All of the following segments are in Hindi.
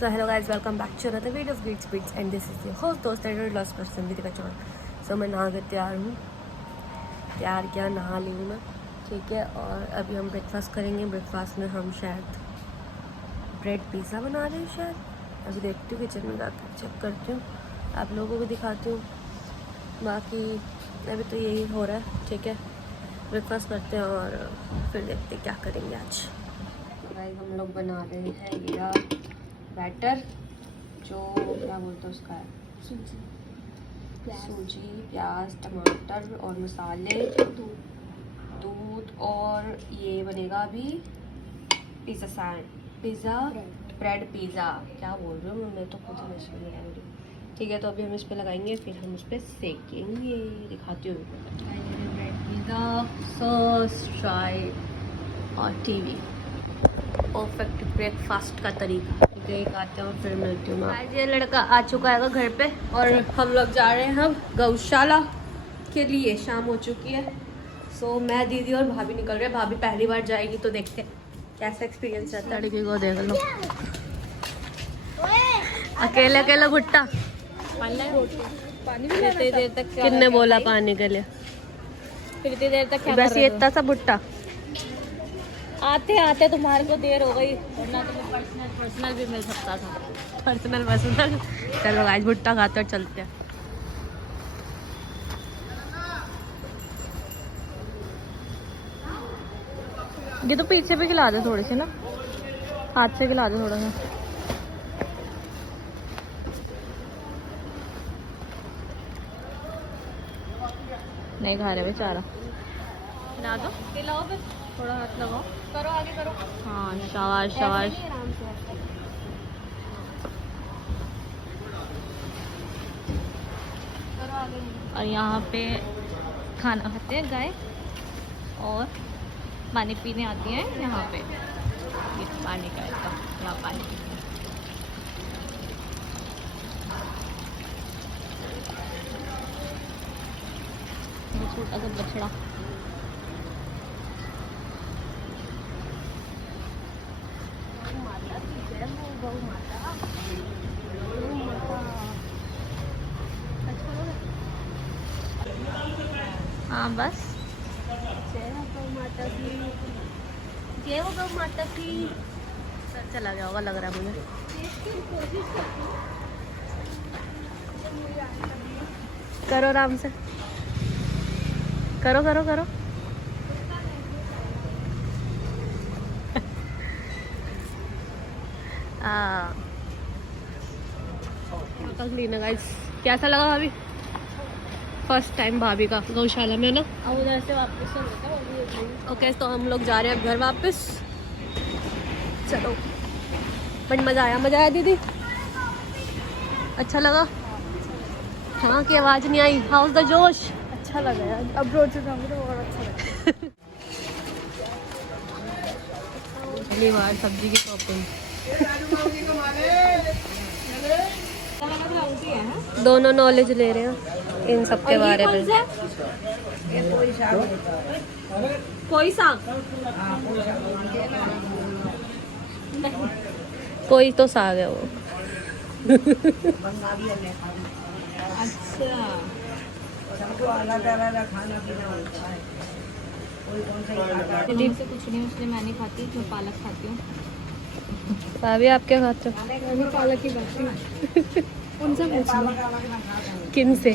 So hello guys, welcome back to another video of great speeds and this is your host दोस्त and lost person Deepika Chauhan. So मैं नहा कर तैयार हूँ, तैयार क्या नहा ली हूँ मैं, ठीक है। और अभी हम ब्रेकफास्ट करेंगे। ब्रेकफास्ट में हम शायद ब्रेड पिज़्ज़ा बना रहे हैं शायद। अभी देखती हूँ किचन में जाकर चेक करती हूँ, आप लोगों को भी दिखाती हूँ। बाकी अभी तो यही हो रहा है, ठीक है। ब्रेकफास्ट करते हैं और फिर देखते हैं क्या करेंगे आज। गाइस हम लोग बना रहे हैं ये बैटर, जो क्या बोलते हैं उसका है, सूजी, प्याज, टमाटर और मसाले, दूध और ये बनेगा अभी पिज़्ज़ा ब्रेड पिज़्ज़ा। क्या बोल रही हूँ मैं तो खुद ही मशीन में रही। ठीक है, तो अभी हम इस पर लगाएंगे, फिर हम उस पर सेकेंगे। दिखाती हूँ ब्रेड पिज़्ज़ा सॉस ट्राई और टीवी परफेक्ट ब्रेकफास्ट का तरीका। देख आते हैं और फिर मिलती हूँ। आज ये लड़का आ चुका है घर पे और हम लोग जा रहे हैं हम गौशाला के लिए। शाम हो चुकी है। सो मैं, दीदी और भाभी निकल रहे हैं। भाभी पहली बार जाएगी तो देखते हैं कैसा एक्सपीरियंस रहता है। लड़की को देख लो, अकेले अकेले भुट्टा इतनी देर तक। किसने बोला पानी के लिए? फिर इतनी देर तक बस ये इतना सा भुट्टा। आते आते तुम्हारे को देर हो गई, वरना तुम्हें पर्सनल भी मिल सकता था। पर्सनल चलो आज भुट्टा खाते और चलते हैं। ये तो पीछे भी खिला दे थोड़ी सी ना, हाथ से खिला दे थोड़ा सा। नहीं खा रहे बेचारा, खिला दो, खिलाओ फिर थोड़ा हाथ लगाओ, करो आगे करो। हाँ शाबाश शाबाश। और यहाँ पे खाना खाते हैं गाय और पानी पीने आती हैं यहाँ पे। ये पानी का एकदम यहाँ पानी पीते हैं। छोटा सा बछड़ा। हाँ बस जय हो गौ माता की, जय हो गौ माता की। सर चला गया होगा लग रहा है मुझे। करो आराम से, करो करो करो। गाइस कैसा लगा भाभी? फर्स्ट टाइम भाभी का गौशाला में ना। अब उधर से वापस ओके, तो हम लोग जा रहे हैं घर वापस। चलो, बट मज़ा आया दीदी, अच्छा लगा। हाँ की आवाज़ नहीं आई। हाउस द जोश? अच्छा लगा यार, अब रोज से जाऊंगी और अच्छा लगा। पहली बार सब्जी की शॉपिंग। दोनों नॉलेज ले रहे हैं इन सब के बारे में। कोई साग कोई तो साग है वो। अच्छा, अलग अलग खाना पीना होता है। दिलीप से कुछ नहीं, इसलिए मैं नहीं खाती, जो पालक खाती हूँ। भाभी आप क्या खाते हो? मैं भी पालक ही खाती हूँ। उनसे पूछना किन से?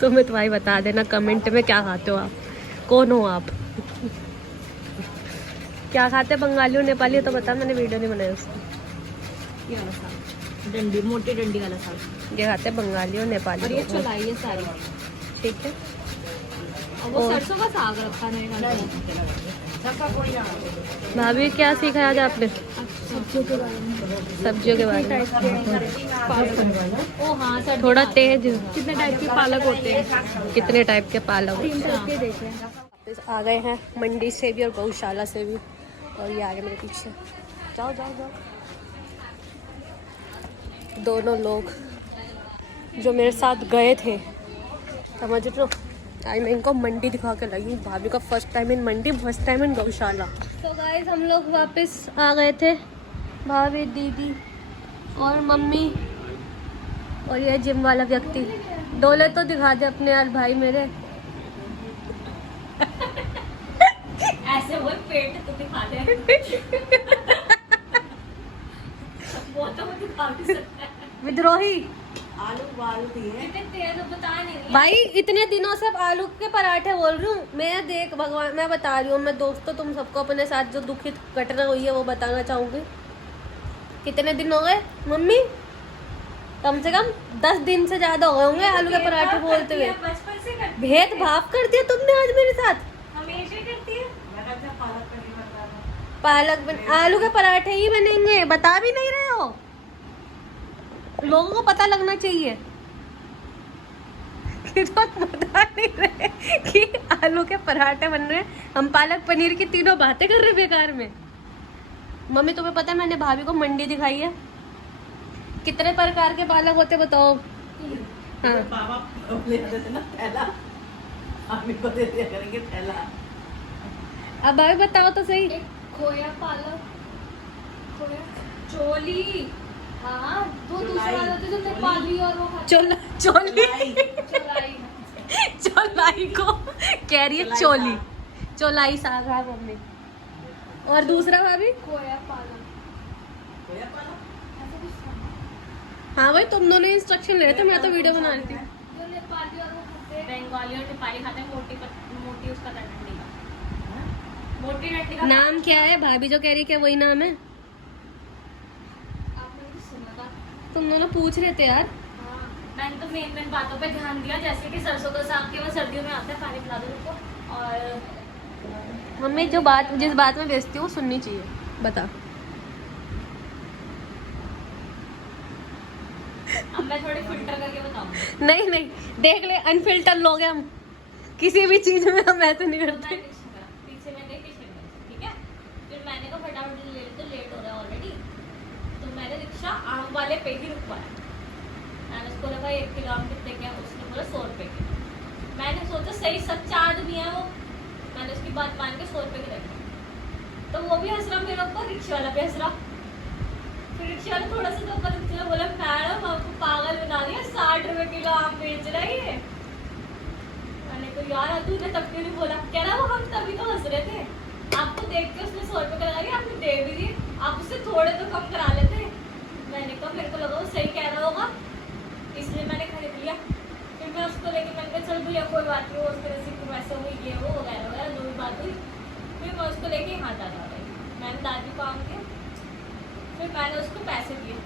तो मैं तुम्हारी बता देना कमेंट में क्या खाते हो आप, कौन हो आप, क्या खाते? बंगाली और नेपाली तो बता, मैंने वीडियो नहीं बनाया उसकी। ये वाला साग, डंडी, मोटी डंडी वाला साग, ये खाते बंगाली और नेपाली। और ये चलाई है सारी, ठीक है। वो सरसों का साग रखा नहीं खाते। भाभी क्या सीखा है आज आपने? सब्जियों के बारे में। सब्जियों के बारे में ओ हाँ सर, थोड़ा तेज। कितने टाइप के पालक होते हैं? कितने टाइप के पालक? 3 टाइप के देख रहे हैं। वापस आ गए हैं मंडी से भी और गौशाला से भी, और ये आ गए मेरे पीछे। जाओ जाओ जाओ। दोनों लोग जो मेरे साथ गए थे, समझ लो, आज मैं इनको मंडी दिखा के लाई हूँ। भाभी का first time in Mandi, first time in गौशाला। तो गाइस हम लोग वापस आ गए थे, भाभी, दीदी और मम्मी और ये जिम वाला व्यक्ति। डोले तो दिखा दे अपने यार भाई मेरे। ऐसे वो पेट तो दिखा दे। वो तो मैं दिखा भी सकता है। विद्रोही आलू दिए कितने तेज तो बता नहीं रही। भाई, इतने दिनों से अब आलू के पराठे बोल रही हूँ मैं। देख भगवान, मैं बता रही हूँ मैं दोस्तों, तुम सबको अपने साथ जो दुखित घटना हुई है वो बताना चाहूंगी। कितने दिन हो गए मम्मी? कम से कम 10 दिन से ज्यादा हो गए होंगे आलू के पराठे बोलते हुए। बचपन से करती है। भेदभाव कर दिया तुमने आज मेरे साथ। हमेशा करती है। आलू के पराठे ही बनेंगे, बता भी नहीं रहे हो। लोगों को पता लगना चाहिए कि तुम बता नहीं रहे कि आलू के पराठे बन रहे हैं। हम पालक पनीर की तीनों बातें कर रहे बेकार में। मम्मी तुम्हें पता है मैंने भाभी को मंडी दिखाई है। कितने प्रकार के पालक होते बताओ? हाँ पापा ले आते थे ना थैला, मम्मी को दे दिया करेंगे थैला। अब भाभी बताओ तो सही। एक खोया पालक, खोया चोली। हाँ वो दूसरा वाला होता है जो नेपाली और वो खाते हैं। चोली चोलाई। चोलाई को कह रही है चोली। चोलाई साग है मम्मी। और दूसरा भाभी? खोया पालक। खोया पालक ऐसा कुछ था। हाँ भाई, तुम दोनों इंस्ट्रक्शन ले रहे थे, मैं तो वीडियो बना रही थी। जो नेपाली और वो खाते हैं। बंगाली और नेपाली खाते हैं मोटी उसका डंडी का। मोटी डंडी का नाम क्या है? भाभी जो कह रही है क्या वही नाम है? आपने कुछ सुना था? तुम दोनों पूछ रहे थे यार। हाँ, मैंने तो मेन बातों पे ध्यान दिया, जैसे कि सरसों का साग केवल सर्दियों में आता है, पानी पिला दो उनको। और मम्मी जो बात, जिस बात में बेचती हूँ सुननी चाहिए। बता। अब मैं थोड़ी फिल्टर करके बताऊंगी। नहीं नहीं, देख ले अनफिल्टर लोग हैं हम, किसी भी चीज में हम ऐसे नहीं करते। पीछे में गई किशन में, ठीक है। फिर मैंने कहा फटाफट ले तो लेट हो रहा है ऑलरेडी, तो मैंने रिक्शा आम वाले पे ही रुकवाया। मैंने उसको लगा 1 किलो आम कितने के? उसने बोला 100 रुपए के। मैंने सोचा सही सच्चा आदमी है वो, मैंने उसकी बात मान के 100 रुपए की रखी। तो वो भी हंस रहा मेरे ऊपर, रिक्शा वाला भी हंस रहा। फिर रिक्शा वाला थोड़ा सा धोखा देते हुए बोला मैडम आपको पागल बना दिया, 60 रुपए किलो आम बेच रहा है। मैंने तो यार तूने तब क्यों नहीं बोला? कह रहा वो हम तभी तो हंस रहे थे, आपको देख के उसने 100 रुपए का लगा दिया, आपने दे भी दिए, आप उससे थोड़े तो कम करा लेते। मैंने कहा मेरे को लगा वो सही कह रहा होगा, इसलिए मैंने खरीद लिया। फिर मैं उसको लेके मैंने कहा चल भैया कोई बात नहीं, वो उसके रेसिपी वैसे हुई ये वो वगैरह वगैरह जो भी बात हुई। फिर मैं उसको लेके यहाँ दादा आ गई, मैंने दादी को आम दिया। फिर मैंने उसको पैसे दिए,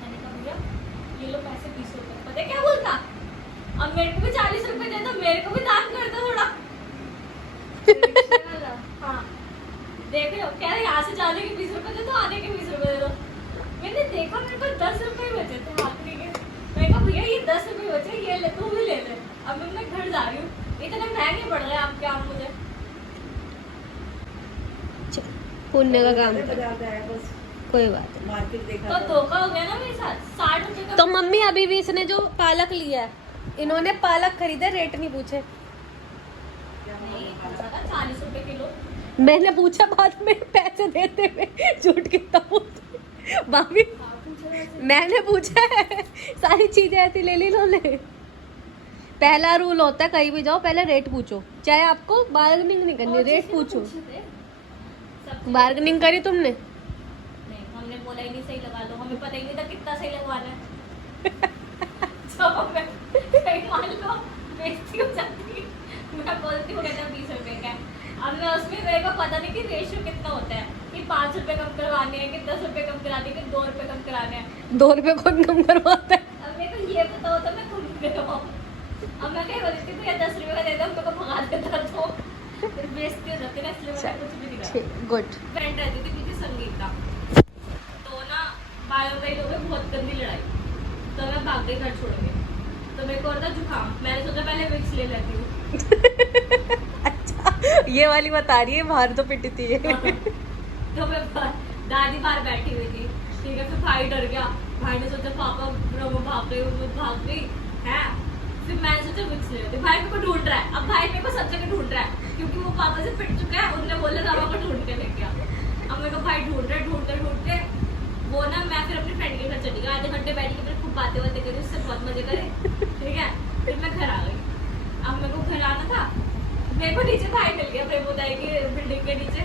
मैंने कहा भैया ये लो पैसे 20 रुपये। पता है क्या बोलता? अब मेरे को भी 40 रुपए दे दो, मेरे को भी दान कर दो थोड़ा। हाँ देख लो, कह रहे यहाँ से जाने के 20 रुपए दे दो, आने के 20 रुपए दे दो। मैंने देखा मेरे पास 10 रुपए बचे थे आखिरी के। मैं कहा भैया ये 10 रुपए बचे, ये ले तू भी ले ले। अब मैं अपने घर जा रही हूँ, इतने महंगे पड़ रहे हैं आपके आम मुझे। पुण्य का काम बाजार कर, पे आया बस कोई बात नहीं। मार्केट देखा तो धोखा हो गया ना मेरे साथ। 60 रुपए का तो मम्मी अभी भी इसने जो पालक लिया है, इन्होंने पालक खरीदे, रेट नहीं पूछे। नहीं पूछा था 40 रुपए किलो। मैंने पूछा बाद में पैसे देते हुए झूठ कितना बोलते भाभी। हाँ, पूछा वैसे। मैंने पूछा है, सारी चीजें ऐसी ले ली इन्होंने। पहला रूल होता है कहीं भी जाओ पहले रेट पूछो, चाहे आपको बार्गेनिंग नहीं करनी, और रेट जिससे पूछो। पूछे थे, सब बार्गेनिंग करी तुमने? नहीं, हमने बोला ही नहीं सही लगा लो, हमें पता ही नहीं था कितना सही लगवाना है। तो हमें कहीं मान लो बेइज्जती हो जाती, मैं बोलती हूँ कहता 20 रुपए का है। अब मैं उसमें मेरे को पता नहीं कि रेशियो कितना होता है, कि 5 रुपए कम करवाने हैं, कि 10 रुपए कम कराने हैं, कि 2 रुपए कम कराने हैं। 2 रुपए कौन कम करवाता है? अब मेरे को ये पता होता मैं खुद करवाऊँ। अब मैं क्या बोलती थी 10 रुपए का दे दो, मेरे को भगा देता तो फिर बेइज्जती हो जाती है ना, इसलिए मैंने कुछ भी नहीं करा। गुड। फ्रेंड रहती थी पीछे संगीता, तो ना बायो भाई लोगों में बहुत गंदी लड़ाई, तो मैं भाग गई घर छोड़ के। तो मेरे को और था जुकाम, मैंने सोचा पहले विक्स ले लेती हूँ। अच्छा ये वाली बता रही है, बाहर तो पिटती है। तो मैं दादी बाहर बैठी हुई थी, ठीक है। फिर भाई डर गया, भाई ने सोचा पापा ब्रह्म भाग गई, वो भाग गई है। फिर मैंने सोचा विक्स ले लेती हूँ। भाई मेरे को ढूंढ रहा है, अब भाई मेरे को सब जगह ढूंढ रहा है, क्योंकि वो पापा से पिट चुका है, उनने बोला दवा को ढूंढ के लेके आ। अब मेरे को भाई ढूंढते ढूंढते वो ना, मैं फिर अपनी बातें करी, उससे बहुत मजे करे, ठीक है। फिर मैं घर आ गई। अब मेरे को घर आना था, मेरे को नीचे भाई मिल गया प्रेमोदाय की बिल्डिंग के नीचे।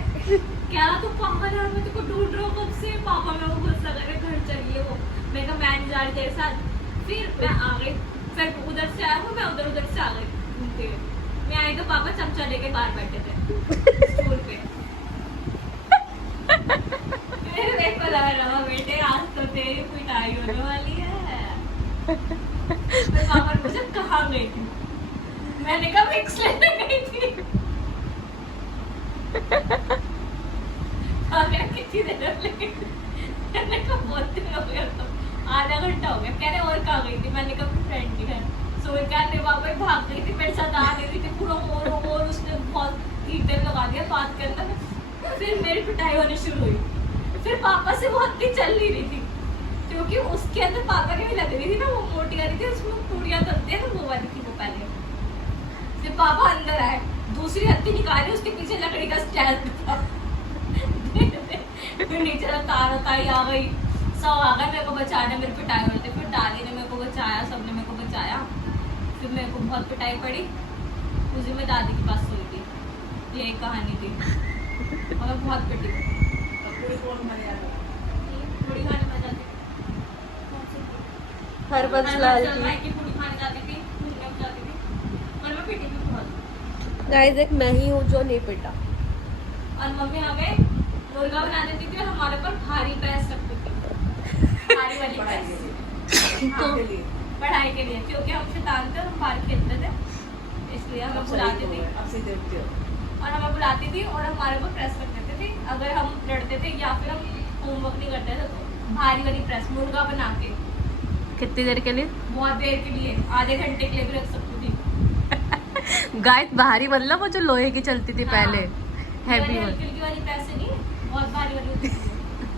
क्या तुम पापा ने, मैं तुमको ढूंढ रहा हूँ कब से। पापा मेरे को गुस्सा कर रहे, घर चलिए वो। मैं कहा मैं नहीं जा रही तेरे साथ। फिर मैं आ गई, फिर उधर से आया हूँ, मैं उधर से आ गई घूमते हुए। मैं आई तो पापा चमचा लेके बाहर बैठे थे स्कूल पे। मेरे को लग रहा बेटे आज तो तेरी पिटाई होने वाली है। फिर पापा ने पूछा कहाँ गई थी, मैंने कहा विक्स लेने गई थी। कितनी देर लगी, मैंने कहा बहुत देर हो गया, तो आधा घंटा हो गया। कह रहे और कहाँ गई थी, मैंने कहा फ्रेंड के घर। सो क्या तेरे पापा भाग गई थी, मेरे साथ आ रही थी, पूरा मोर उसने बहुत हीटर लगा दिया बात करना। फिर मेरी पिटाई होनी शुरू हुई। फिर पापा से वो हत्ती चल नहीं रही थी, क्योंकि उसके अंदर पापा की भी लग रही थी ना, वो मोटी आ रही थी, उसमें पूड़ियाँ करते हैं ना, वो वाली थी वो पहले। फिर पापा अंदर आए, दूसरी हत्ती निकाली, उसके पीछे लकड़ी का स्टैंड था। फिर नीचे ताई आ गई, सब आ गए मेरे को बचाने, मेरी पिटाई हो रही थी। फिर डाली ने मेरे को बचाया, सबने मेरे को बचाया। फिर मेरे को बहुत पिटाई पड़ी, उसी में दादी के पास सोई थी। यही कहानी थी, मगर बहुत पिटी। पूरी कौन खाने आता? पूरी खाने में जाती थी, हरबंस लाल की। की पूरी खाने जाती थी, घूमने में जाती थी, और मैं पिटी भी बहुत। गाइस एक मैं ही हूँ जो नहीं पिटा। और मम्मी हमें मुर्गा बना देती थी और हमारे ऊपर भारी पैस रखती थी, भारी वाली पढ़ाई पैस। के लिए। तो के लिए। पढ़ाई के लिए, क्योंकि हम शैतान थे और हम बाहर खेलते थे, इसलिए हमें बुलाती थी। अब सीधे उठते हो। और हमें बुलाती थी और हमारे ऊपर प्रेस रख देते थे अगर हम लड़ते थे या फिर हम होमवर्क नहीं करते थे, तो भारी वाली प्रेस मुर्गा बना के। कितनी देर के लिए? बहुत देर के लिए, आधे घंटे के लिए भी रख सकती थी। गाइस भारी मतलब वो जो लोहे की चलती थी पहले, हैवी वाली। हल्की वाली पैसे नहीं, बहुत भारी वाली होती थी।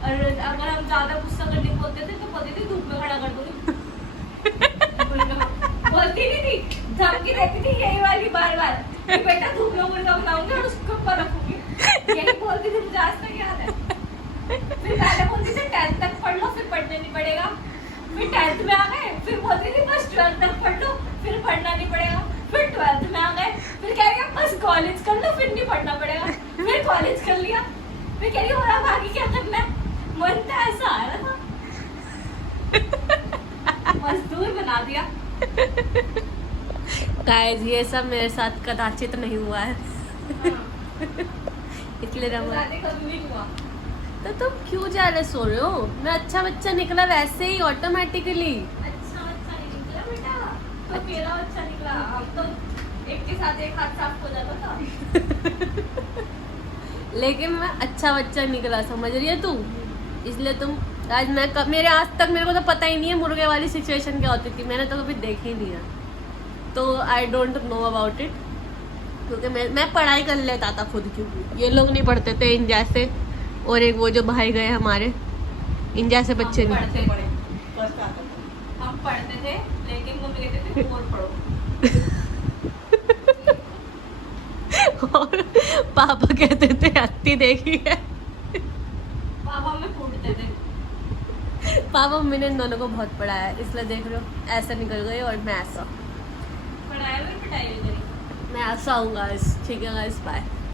और अगर हम ज्यादा गुस्सा करने बोलते थे तो बोलती थी धूप में खड़ा कर दूंगी। बोलती नहीं थी, धमकी देती थी यही वाली बार बार कि बेटा धूप में मुर्गा बनाऊंगी और उसके ऊपर रखूंगी। यही बोलती थी, मुझे आज तक याद है। फिर पहले बोलती थी 10th तक पढ़ लो, फिर पढ़ने नहीं पड़ेगा। फिर 10th में आ गए, फिर बोलती थी बस 12th तक पढ़ लो, फिर पढ़ना नहीं पड़ेगा। फिर 12th में आ गए, फिर कह रही है बस कॉलेज कर लो, फिर नहीं पढ़ना पड़ेगा। फिर कॉलेज कर लिया, फिर कह रही और अब आगे क्या करना है। मन तो ऐसा आ रहा था, मजदूर बना दिया। गाइस ये सब मेरे साथ कदाचित नहीं हुआ है, इसलिए रमा। शादी कभी नहीं हुआ। तो तुम क्यों जेलस हो रहे हो? मैं अच्छा बच्चा निकला वैसे ही ऑटोमेटिकली। अच्छा नहीं निकला बेटा, तो मेरा अच्छा निकला। हम तो एक के साथ एक हाथ साफ हो जाता था। लेकिन मैं अच्छा बच्चा निकला, समझ रही है तू? इसलिए तुम आज मेरे आज तक मेरे को तो पता ही नहीं है मुर्गे वाली सिचुएशन क्या होती थी, मैंने तो कभी देखी नहीं है, तो I don't know about it. क्योंकि मैं पढ़ाई कर लेता था खुद, क्योंकि ये लोग नहीं पढ़ते थे इन जैसे, और एक वो जो भाई गए हमारे, इन जैसे बच्चे हम नहीं। पढ़ते पढ़े फर्स्ट आता था। हम पढ़ते थे, लेकिन मम्मी कहते थे और पढ़ो। और पापा कहते थे हत्ती देखी है। पापा हमें कूटते थे। पापा मम्मी ने इन दोनों को बहुत पढ़ाया, इसलिए देख रहे हो ऐसा निकल गए और मैं ऐसा, पढ़ाई में पिटाई भी करी। मैं ऐसा हूँ गाइस। ठीक है गाइस, बाय।